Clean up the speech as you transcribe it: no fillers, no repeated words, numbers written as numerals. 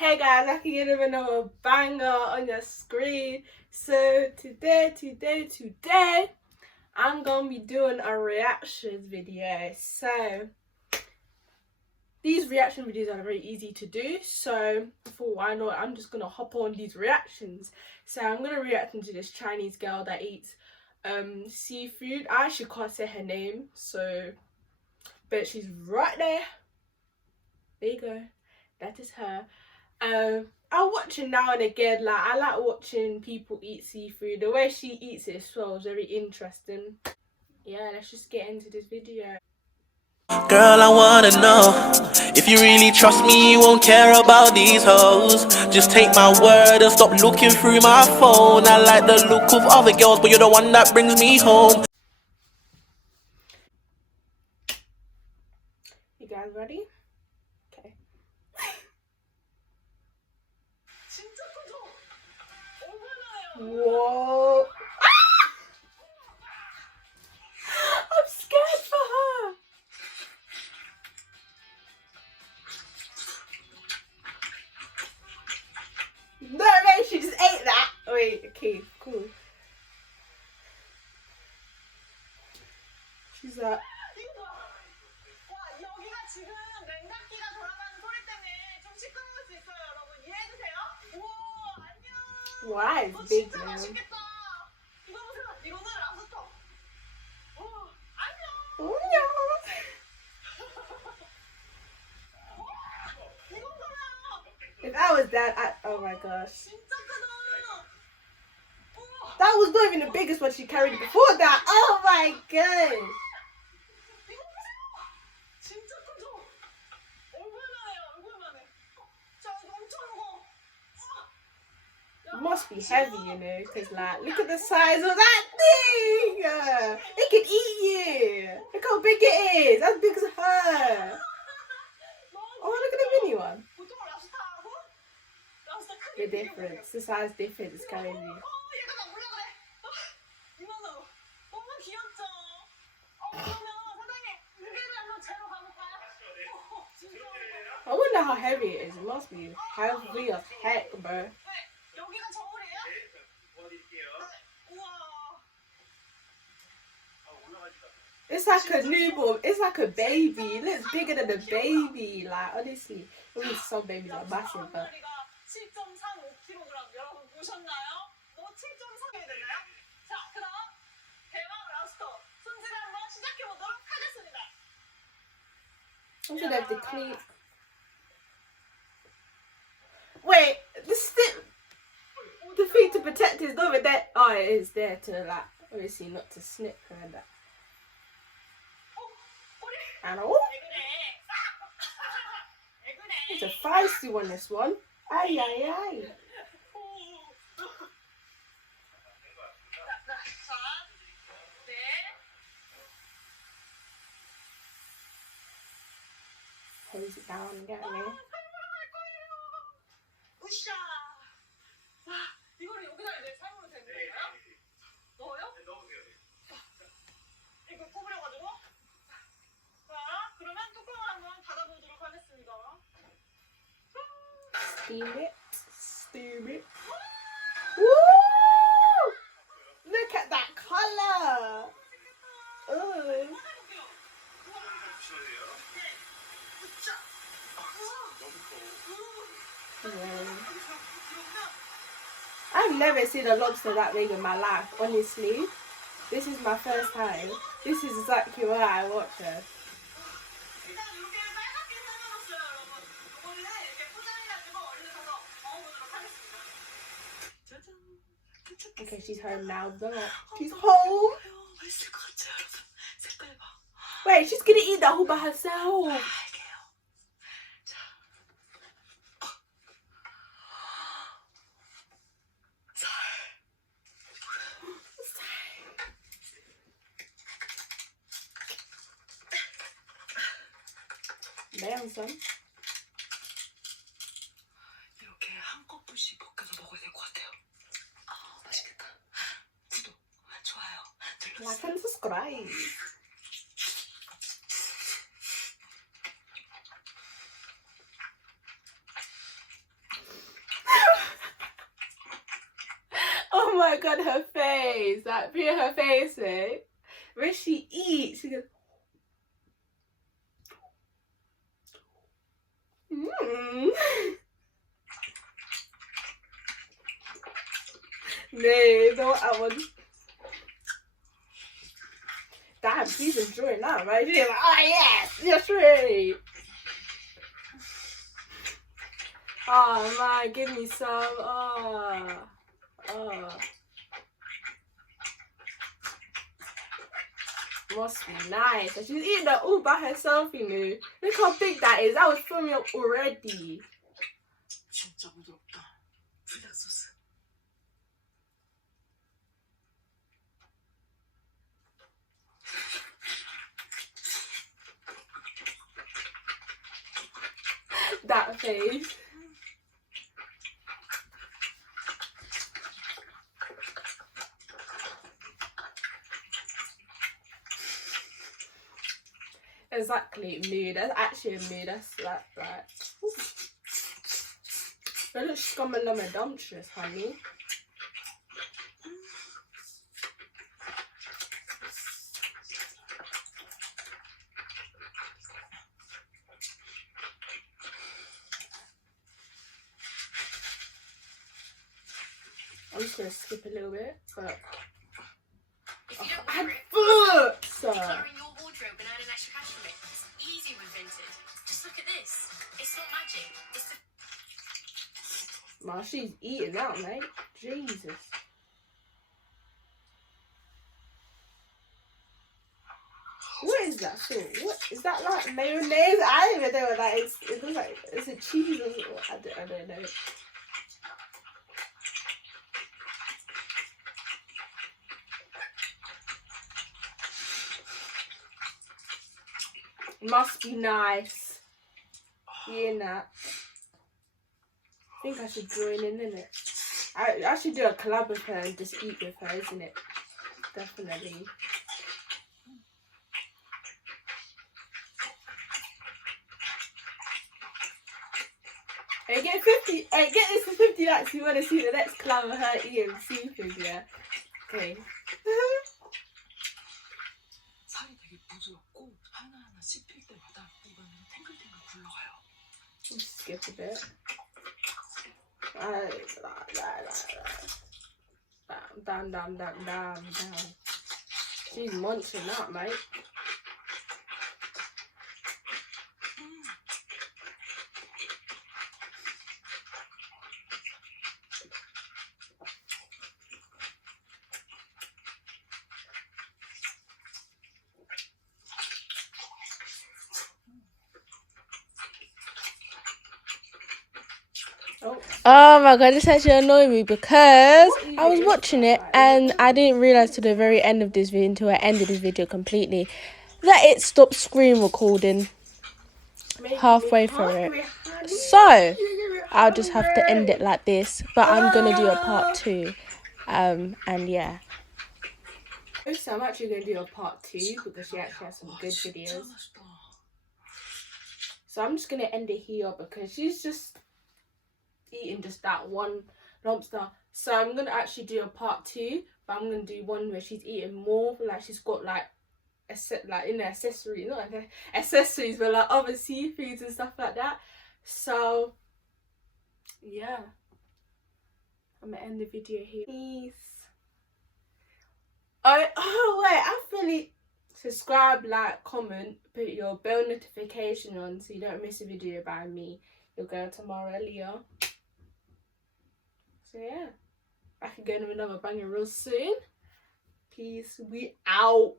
Hey guys, I can get another banger on your screen. So today, I'm gonna be doing a reactions video. So these reaction videos are very easy to do. So for why not, I'm just gonna hop on these reactions. So I'm gonna react to this Chinese girl that eats seafood. I actually can't say her name, so but she's right there. There you go. That is her. I watch it now and again. Like I like watching people eat seafood. The way she eats it as well is very interesting. Yeah, let's just get into this video. Girl, I wanna know if you really trust me, you won't care about these hoes. Just take my word and stop looking through my phone. I like the look of other girls, but you're the one that brings me home. You guys ready? Okay. Whoa. I'm scared for her. No way, she just ate that. Wait, okay, cool. She's like, why is big now? Oh no. If I was that, oh my gosh. That was not even the biggest one she carried before that. Oh my gosh. It must be heavy, you know, because like, look at the size of that thing. It can eat you. Look how big it is. As big as her. Oh, look at the mini one. The difference, the size difference is crazy. I wonder how heavy it is. It must be heavy as heck, bro. It's like a newborn. It's like a baby. It looks bigger than a baby. Like, honestly, at least some babies are massive, but. I'm gonna have to clean. Wait, the thing to protect is not there. Oh, it is there to like, obviously not to snip her and that. And oh, it's a feisty one. This one. Ay ay ay. Hose it down and get me. Steam it. Steam it. Woo! Look at that colour. Oh. I've never seen a lobster that big in my life, honestly. This is my first time. This is exactly why I watch her. Okay, she's home now. She's home. Wait, she's gonna eat that all by herself. 매운 쌈. 이렇게 한꺼풀씩 벗겨서 먹어야 될 것 같아요. 아, 맛있겠다. 구독, 좋아요 눌러주세요. Like and subscribe. my god, her face. Like, look at her face, eh? When she eats, she goes, mmm. No, not that one. Damn, she's enjoying that, right? She's like, oh yes, you're straight. Oh man, give me some. Oh. Must be nice. And she's eating that all by herself, you know. Look how big that is. That was filming up already. 진짜 부드럽다. 불닭 소스. That face. Exactly, mood. That's actually a mood. That's like. They look scummalummadumptious, honey. I'm just gonna skip a little bit, but I books. Decluttering your wardrobe and earn an extra cash from it. It's easy with Vinted. Just look at this. It's not magic. It's the Man, she's eating out, mate. Jesus. What is that sort? What is that like mayonnaise? I don't even know what that is. It looks like it's a cheese or something. I don't know. Must be nice. Eating that. I think I should join in it. I should do a collab with her and just eat with her, isn't it? Definitely. Hey, get 50. Hey, get this to 50 likes if you want to see the next collab of her eating seafood, yeah? Okay. 살이 되게 부드럽고 하나하나 씹힐 때마다 입안으로 탱글탱글 굴러가요. Skip a bit. Damn. She's munching that, mate. Oh my god, this actually annoyed me because I was watching it and I didn't realise to the very end of this video, until I ended this video completely, that it stopped screen recording halfway through it. So I'll just have to end it like this, but I'm gonna do a part 2. And yeah. So I'm actually gonna do a part 2 because she actually has some good videos. So I'm just gonna end it here because she's just eating just that one lobster. So I'm gonna actually do a part 2, but I'm gonna do one where she's eating more, like she's got like accessories, not like accessories, but like other seafoods and stuff like that. So yeah, I'm gonna end the video here. Peace. Oh wait, I really subscribe, like, comment, put your bell notification on so you don't miss a video by me, your girl Tamara. So yeah, I can go into another banger real soon. Peace, we out.